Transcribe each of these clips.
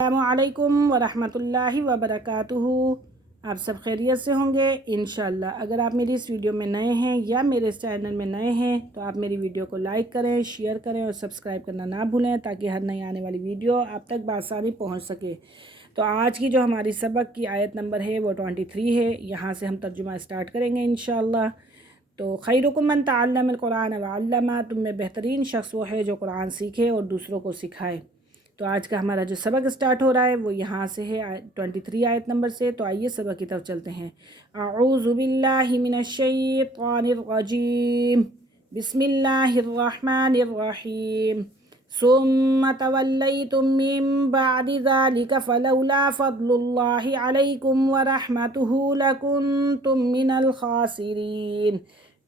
अस्सलामुअलैकुम वरहमतुल्लाहि वबरकातुहू। आप सब खैरियत से होंगे इंशाअल्लाह। अगर आप मेरी इस वीडियो में नए हैं या मेरे इस चैनल में नए हैं तो आप मेरी वीडियो को लाइक करें, शेयर करें और सब्सक्राइब करना ना भूलें ताकि हर नई आने वाली वीडियो आप तक बआसानी पहुंच सके। तो आज की जो हमारी सबक की आयत नंबर है वो 23 है। यहाँ से हम तर्जुमा स्टार्ट करेंगे इंशाअल्लाह। तो खैरुकुम मन तअल्लमल कुरान व अल्लमा, तुम में बेहतरीन शख्स वो है जो कुरान सीखे और दूसरों को सिखाए। तो आज का हमारा जो सबक स्टार्ट हो रहा है वो यहाँ से है 23 आयत नंबर से। तो आइए सबक की तरफ चलते हैं। अऊज़ु बिल्लाहि मिनश शैतानिर रजीम, बिस्मिल्लाहिर्रहमानिर रहीम। सुम्मा तवल्लैतुम मिन बअदि ज़ालिका फलौला फ़ज़्लुल्लाहि अलैकुम व रहमतुहु लकुन्तुम मिनल खासिरीन।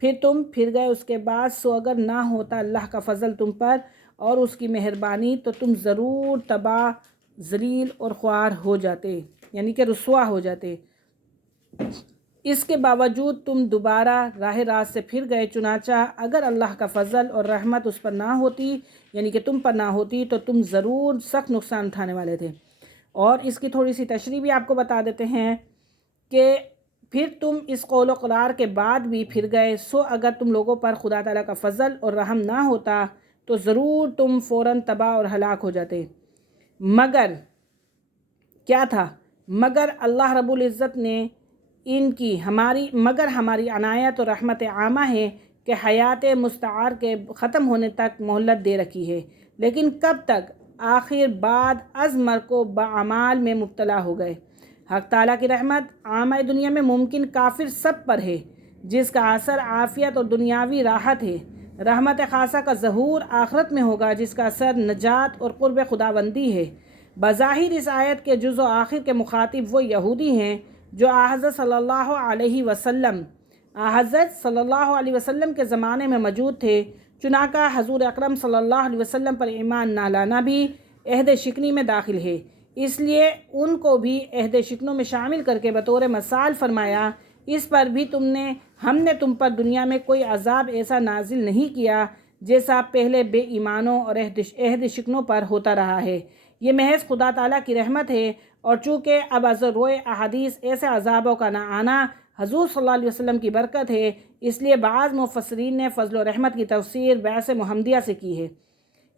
फिर तुम फिर गए उसके बाद, सो अगर ना होता अल्लाह का फ़ज़ल तुम पर और उसकी मेहरबानी तो तुम ज़रूर तबाह, ज़लील और ख्वार हो जाते, यानी कि रुस्वा हो जाते। इसके बावजूद तुम दोबारा राह रास्त से फिर गए। चुनाचा अगर अल्लाह का फ़ज़ल और रहमत उस पर ना होती, यानी कि तुम पर ना होती, तो तुम ज़रूर सख्त नुकसान उठाने वाले थे। और इसकी थोड़ी सी तशरीह भी आपको बता देते हैं कि फिर तुम इस कौल क़रार के बाद भी फिर गए। सो अगर तुम लोगों पर खुदा ताला का फ़ज़ल और रहम ना होता तो ज़रूर तुम फ़ौरन तबाह और हलाक हो जाते। मगर क्या था? मगर अल्लाह रब्बुल इज़्ज़त ने हमारी अनायत और रहमत आमा है कि हयात मुस्तआर के ख़त्म होने तक मोहलत दे रखी है। लेकिन कब तक? आखिर बाद अज़मर को बाअमाल में मुब्तला हो गए। हक़ ताला की रहमत आमा दुनिया में मुमकिन काफिर सब पर है, जिसका असर आफ़ियत और दुनियावी राहत है। रहमत ख़ासा का ज़हूर आखिरत में होगा, जिसका असर नजात और क़ुर्ब खुदाबंदी है। बज़ाहिर इस आयत के जुज़ आखिर के मुखातिब वो यहूदी हैं जो हज़रत सल्लल्लाहु अलैहि वसल्लम के ज़माने में मौजूद थे। चुनाका हज़ूर अकरम सल्लल्लाहु अलैहि वसल्लम पर ईमान ना लाना भी अहद शिकनी में दाखिल है। इसलिए उनको भी अहद शिकनों में शामिल करके बतौर मसाल फरमाया, इस पर भी हमने तुम पर दुनिया में कोई अजाब ऐसा नाजिल नहीं किया जैसा पहले बेईमानों और अहद शिकनों पर होता रहा है। ये महज खुदा ताला की रहमत है। और चूँकि अब रोए अहादीस ऐसे अजाबों का ना आना हजूर सल्लल्लाहु अलैहि वसल्लम की बरकत है, इसलिए बाज़ मुफस्सिरीन ने फ़ज़ल और रहमत की तफसीर बैस मुहम्मदिया से की है।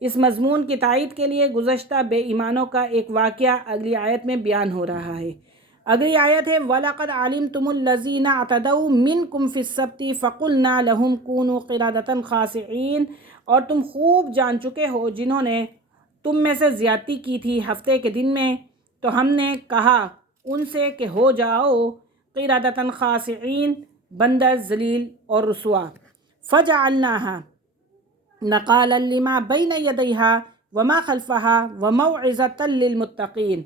इस मज़मून की तायीद के लिए गुज़श्ता बेईमानों का एक वाक़या अगली आयत में बयान हो रहा है। अगली आयत है वलक़द अलिमतुमुल्लज़ीना अतदऊ मिनकुम फ़िस्सब्ति फ़क़ुलना लहुम कूनू क़िरादतन ख़ासिईन। और तुम खूब जान चुके हो जिन्होंने तुम में से ज़्यादती की थी हफ्ते के दिन में, तो हमने कहा उनसे कि हो जाओ क़िरादतन ख़ासिईन, बंदर ज़लील और रुस्वा। फ़जअलनाहा नक़ालन लिमा बैन यदैहा वमा खल्फ़हा व मौइज़तन लिलमुत्तक़ीन।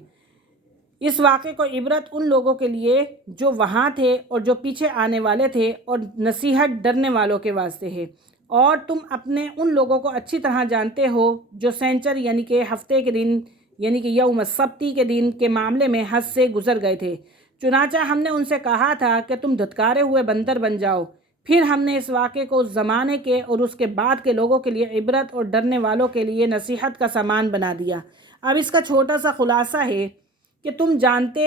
इस वाक़े को इबरत उन लोगों के लिए जो वहाँ थे और जो पीछे आने वाले थे, और नसीहत डरने वालों के वास्ते है। और तुम अपने उन लोगों को अच्छी तरह जानते हो जो सेंचर यानी कि हफ्ते के दिन यानी कि यौम सब्ती के दिन के मामले में हद से गुजर गए थे। चुनाचा हमने उनसे कहा था कि तुम धुतकारे हुए बंदर बन जाओ। फिर हमने इस वाक़े को उस ज़माने के और उसके बाद के लोगों के लिए इबरत और डरने वालों के लिए नसीहत का सामान बना दिया। अब इसका छोटा सा खुलासा है कि तुम जानते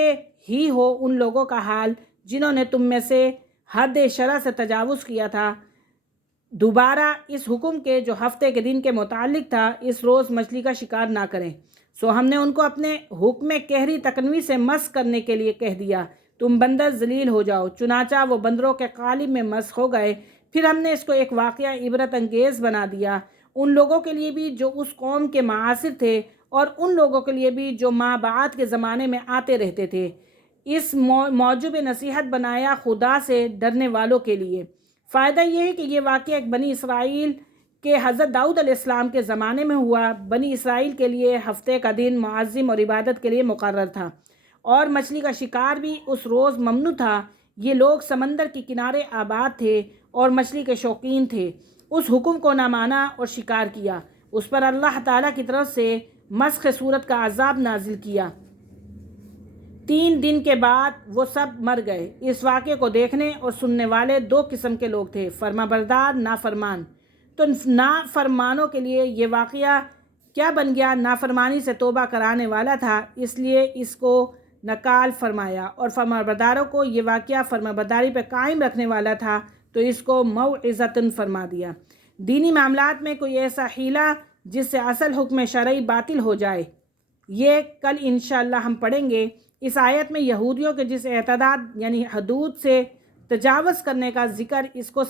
ही हो उन लोगों का हाल जिन्होंने तुम में से हद शरअ से तजावुज़ किया था। दोबारा इस हुक्म के जो हफ्ते के दिन के मुतालिक था, इस रोज़ मछली का शिकार ना करें। सो हमने उनको अपने हुक्म कहरी तकनवी से मस करने के लिए कह दिया, तुम बंदर जलील हो जाओ। चुनाचा वो बंदरों के कालिब में मस हो गए। फिर हमने इसको एक वाक़या इबरत अंगेज़ बना दिया, उन लोगों के लिए भी जो उस कौम के मासिर थे और उन लोगों के लिए भी जो माँ बात के ज़माने में आते रहते थे। इस मौजूब नसीहत बनाया खुदा से डरने वालों के लिए। फ़ायदा यह है कि यह वाक़या एक बनी इसराइल के हज़रत दाऊद अलैहिस्सलाम के ज़माने में हुआ। बनी इसराइल के लिए हफ्ते का दिन मुअज़्ज़म और इबादत के लिए मुक़र्रर था और मछली का शिकार भी उस रोज़ ममनू था। ये लोग समंदर के किनारे आबाद थे और मछली के शौकीन थे। उस हुक्म को ना माना और शिकार किया। उस पर अल्लाह ताला की तरफ से मस्ख़ सूरत का अज़ाब नाजिल किया। 3 दिन के बाद वो सब मर गए। इस वाक़े को देखने और सुनने वाले 2 किस्म के लोग थे, फरमाबरदार, नाफरमान। तो नाफरमानों के लिए ये वाक़या کیا بن گیا؟ نافرمانی سے توبہ کرانے والا تھا، اس لیے اس کو نکال فرمایا، اور فرمانبرداروں کو یہ واقعہ فرمانبرداری پہ قائم رکھنے والا تھا تو اس کو موعظۃً فرما دیا۔ دینی معاملات میں کوئی ایسا حیلہ جس سے اصل حکم شرعی باطل ہو جائے، یہ کل انشاءاللہ ہم پڑھیں گے۔ اس آیت میں یہودیوں کے جس اعتداد یعنی حدود سے تجاوز کرنے کا ذکر، اس کو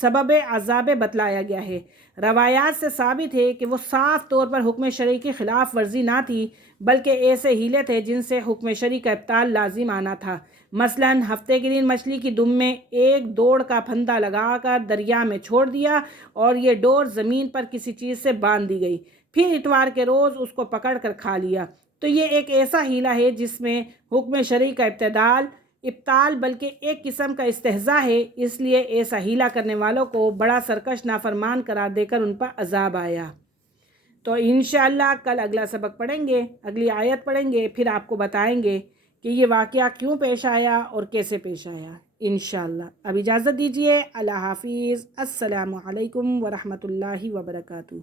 سبب عذاب بتلایا گیا ہے۔ روایات سے ثابت ہے کہ وہ صاف طور پر حکم شرعی کی خلاف ورزی نہ تھی، بلکہ ایسے ہیلے تھے جن سے حکم شرعی کا ابطال لازم آنا تھا۔ مثلاً ہفتے کے دن مچھلی کی دم میں ایک ڈور کا پھندا لگا کر دریا میں چھوڑ دیا اور یہ ڈور زمین پر کسی چیز سے باندھ دی گئی، پھر اتوار کے روز اس کو پکڑ کر کھا لیا، تو یہ ایک ایسا ہیلہ ہے جس میں حکم شرعی کا ابطال بلکہ ایک قسم کا استہزاء ہے۔ اس لیے ایسا ہیلہ کرنے والوں کو بڑا سرکش نافرمان قرار دے کر ان پر عذاب آیا۔ تو انشاءاللہ کل اگلا سبق پڑھیں گے، اگلی آیت پڑھیں گے، پھر آپ کو بتائیں گے کہ یہ واقعہ کیوں پیش آیا اور کیسے پیش آیا انشاءاللہ۔ اب اجازت دیجیے، اللہ حافظ، السلام علیکم ورحمۃ اللہ وبرکاتہ۔